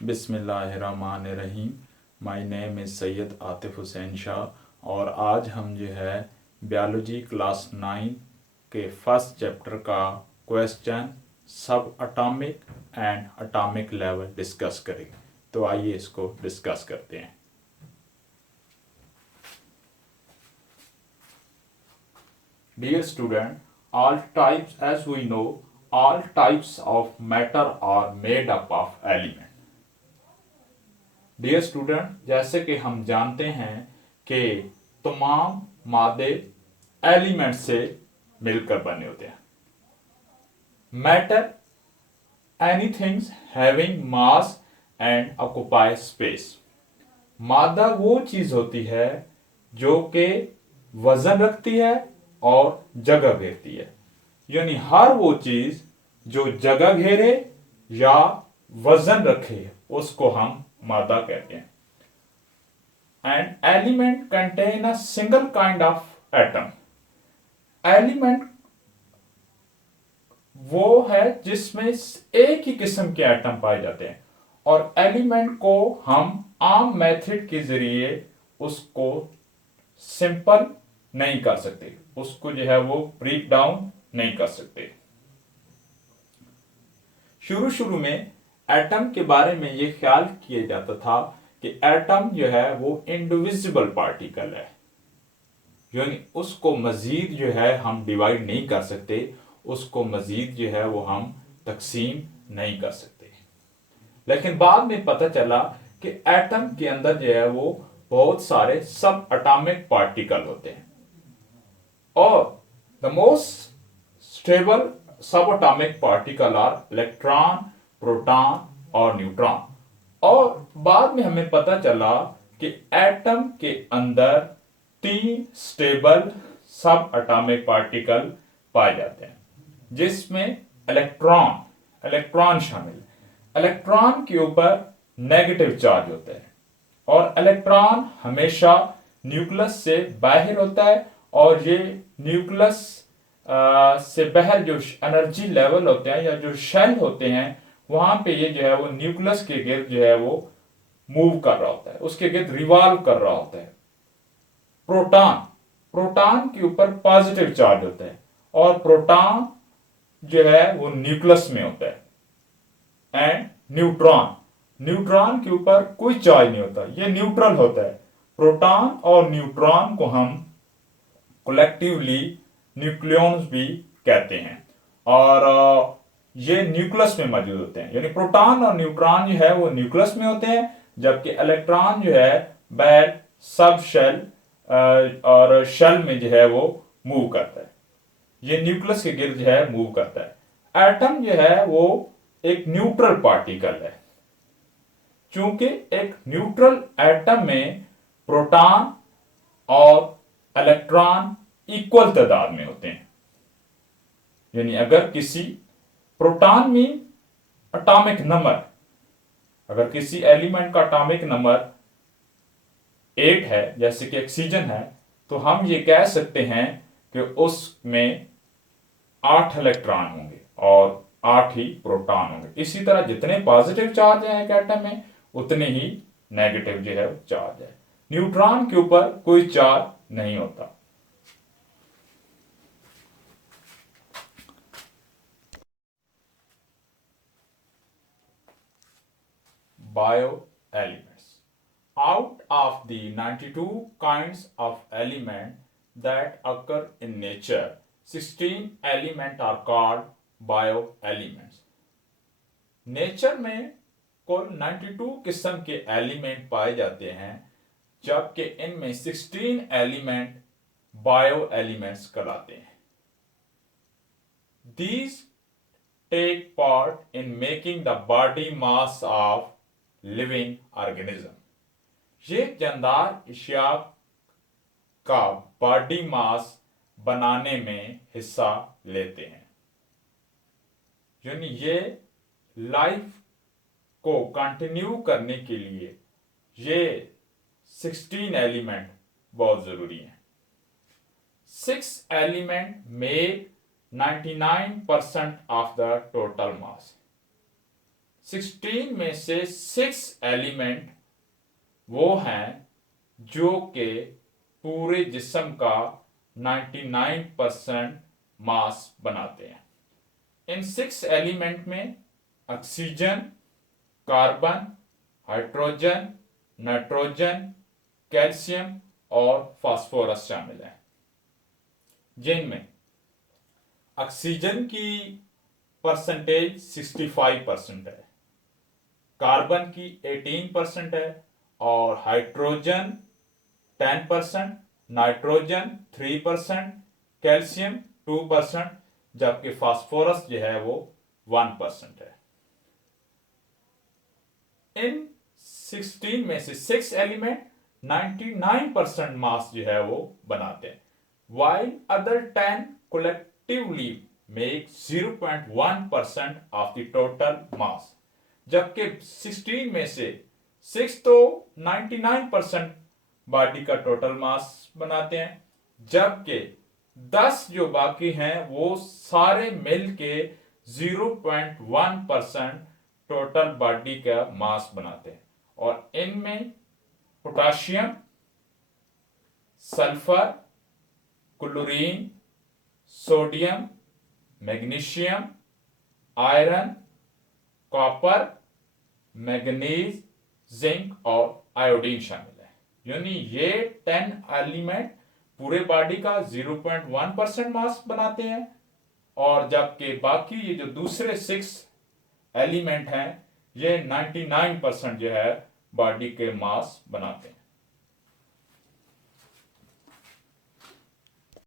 बिस्मिल्लाहिर्रहमानिर्रहीम। My name is Syed Atif Hussain Shah और आज हम जो है बायोलॉजी क्लास 9 के फर्स्ट चैप्टर का क्वेश्चन सब atomic and atomic level discuss करेंगे। तो आइए इसको डिस्कस करते हैं। Dear student, all types, as we know, all types of matter are made up of element. Dear student, जैसे कि हम जानते हैं कि तमाम मादे एलिमेंट से मिलकर बने होते हैं। Matter anythings having mass and occupy space. मादा वो चीज होती है जो कि वजन रखती है और जगह घेरती है, यानी हर वो चीज जो जगह घेरे या वजन रखे उसको हम मादा कहते हैं। And element contain a single kind of atom. Element वो है जिसमें एक ही किस्म के एटम पाए जाते हैं और एलिमेंट को हम आम मेथड के जरिए उसको सिंपल नहीं कर सकते, उसको जो है वो ब्रेक डाउन नहीं कर सकते। शुरू शुरू में एटम के बारे में ये ख्याल किया जाता था कि एटम जो है वो इंडिविजिबल पार्टिकल है, यानी उसको मजीद जो है हम डिवाइड नहीं कर सकते, उसको मजीद जो है वो हम तकसीम नहीं कर सकते। लेकिन बाद में पता चला कि एटम के अंदर जो है वो बहुत सारे सब एटॉमिक पार्टिकल होते हैं और the most stable subatomic particle are electron, proton और न्यूट्रॉन। और बाद में हमें पता चला कि एटम के अंदर 3 स्टेबल सब एटॉमिक पार्टिकल पाए जाते हैं, जिसमें इलेक्ट्रॉन शामिल। इलेक्ट्रॉन के ऊपर नेगेटिव चार्ज होता है और इलेक्ट्रॉन हमेशा न्यूक्लियस से बाहर होता है और ये न्यूक्लियस से बाहर जो एनर्जी लेवल होते हैं या जो शेल होते हैं वहां पे ये जो है वो न्यूक्लियस के गिर्द जो है वो मूव कर रहा होता है, उसके गिर्द रिवॉल्व कर रहा होता है। प्रोटॉन के ऊपर पॉजिटिव चार्ज होता है और प्रोटॉन जो है वो न्यूक्लियस में होता है। एंड न्यूट्रॉन के ऊपर कोई चार्ज नहीं होता, ये न्यूट्रल होता है। प्रोटॉन और न्यूट्रॉन को हम कलेक्टिवली न्यूक्लियॉन्स भी कहते हैं और ये न्यूक्लियस में मौजूद होते हैं, यानी प्रोटॉन और न्यूट्रॉन जो है वो न्यूक्लियस में होते हैं, जबकि इलेक्ट्रॉन जो है बैर सब शेल और शेल में जो है वो मूव करता है, ये न्यूक्लियस के गिर्द जो है मूव करता है। एटम जो है वो एक न्यूट्रल पार्टिकल है, चूंकि एक न्यूट्रल एटम में प्रोटॉन और इलेक्ट्रॉन इक्वल तादाद में होते हैं, यानी अगर किसी प्रोटॉन में एटॉमिक नंबर, अगर किसी एलिमेंट का एटॉमिक नंबर 8 है जैसे कि ऑक्सीजन है, तो हम ये कह सकते हैं कि उसमें 8 इलेक्ट्रॉन होंगे और 8 ही प्रोटॉन होंगे। इसी तरह जितने पॉजिटिव चार्ज हैं एक एटम में उतने ही नेगेटिव जो है चार्ज है। न्यूट्रॉन के ऊपर कोई चार्ज नहीं होता। Bio elements. Out of the 92 kinds of element that occur in nature, 16 elements are called bioelements. Nature में कुल 92 किस्म के एलिमेंट पाए जाते हैं, जबकि इनमें 16 एलिमेंट बायो एलिमेंट्स कहलाते हैं। These take part in making the body mass of living organism. ये जानदार अशिया का बॉडी मास बनाने में हिस्सा लेते हैं, यानी ये लाइफ को कंटिन्यू करने के लिए ये 16 एलिमेंट बहुत जरूरी हैं। 6 element make 99% of the total mass. 16 में से 6 एलिमेंट वो हैं जो कि पूरे जिस्म का 99% मास बनाते हैं। इन 6 एलिमेंट में oxygen, carbon, hydrogen, nitrogen, calcium और फास्फोरस शामिल हैं, जिनमें ऑक्सीजन की परसेंटेज 65% है, कार्बन की 18% है और हाइड्रोजन 10%, नाइट्रोजन 3%, कैल्शियम 2%, जबकि फास्फोरस जो है वो 1% है। इन 16 में से 6 एलिमेंट 99% मास जो है वो बनाते हैं, while other 10 collectively make 0.1% of the total mass। जबकि 16 में से 6 तो 99% बॉडी का टोटल मास बनाते हैं, जबकि 10 जो बाकी हैं वो सारे मिल के 0.1% टोटल बॉडी का मास बनाते हैं। और इनमें potassium, sulphur, chlorine, sodium, magnesium, iron, copper, manganese, zinc और आयोडीन शामिल है। यानी ये 10 एलिमेंट पूरे बॉडी का 0.1% मास बनाते हैं, और जबकि बाकी ये जो दूसरे 6 एलिमेंट हैं ये 99% जो है बॉडी के मास बनाते हैं।